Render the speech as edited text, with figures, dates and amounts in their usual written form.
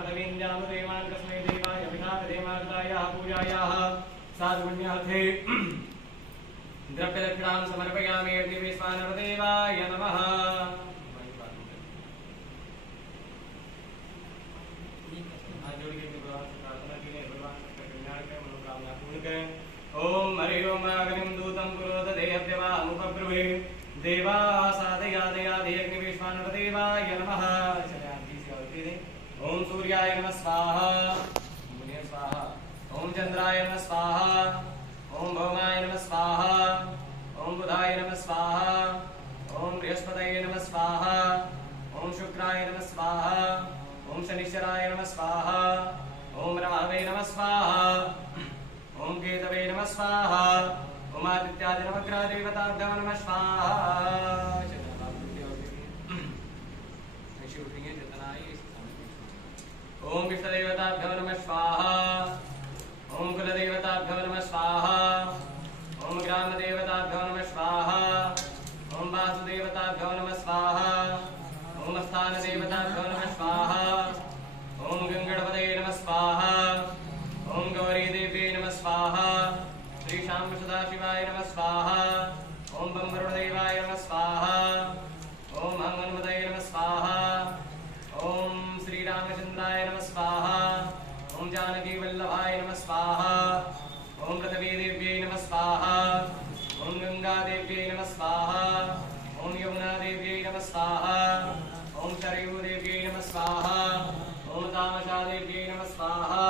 पृथ्वीन्द्यानुदेवान् कस्मै देवाय पितामहेमार्तायाः पूजायाः साधुपुण्यार्थे द्रव्यदक्षिणां समर्पयामि। अग्निवेश्वानरदेवाय नमः। ओम हरि ओम अग्निं दूतं पुरोत देहव्यवामुपब्रुवे देवा साधयादयादि अग्निवेश्वानरदेवाय नमः। ओम सूर्याय नमः स्वाहा स्वाहा। ओम चंद्राय नमः स्वाहा। ओम भौमाय नमः स्वाहा। ओम बुधाय नमः स्वाहा। ओम बृहस्पतये नमः स्वाहा। ओम शुक्राय नमः स्वाहा। ओम शनिश्चराय नमः स्वाहा। ओम राहवे नमः स्वाहा। ओम केतवे नमः स्वाहा। ओम आदित्याय नमः देवताभ्यो नमः स्वाहा। ओम विष्णुदेवताभ्यो नमः स्वाहा। ओम कुलदेवताभ्यो नमः स्वाहा। ओम ग्रामदेवताभ्यो नमः स्वाहा। ओम वासुदेवताभ्यो नमः स्वाहा। ओम स्थानदेवताभ्यो नमः स्वाहा। ओम गंगणपतये नमः स्वाहा। ओम गौरीदेव्यै नमः स्वाहा। श्री शाम सदाशिवाय नमः स्वाहा। ओम बम्बरुणदेवाय नमः स्वाहा। ओम हनुमन्मतये नमः स्वाहा। ओम श्री रामचंद्राय नमः स्वाहा। ओम जानकी वल्लभाय नमः स्वाहा। ओम पृथ्वी देव्यै नमः स्वाहा। ओम गंगा देव्यै नमः स्वाहा। ओम यमुना देव्यै नमः स्वाहा। ओम सरयू देव्यै नमः स्वाहा। ओम तामसा देव्यै नमः स्वाहा।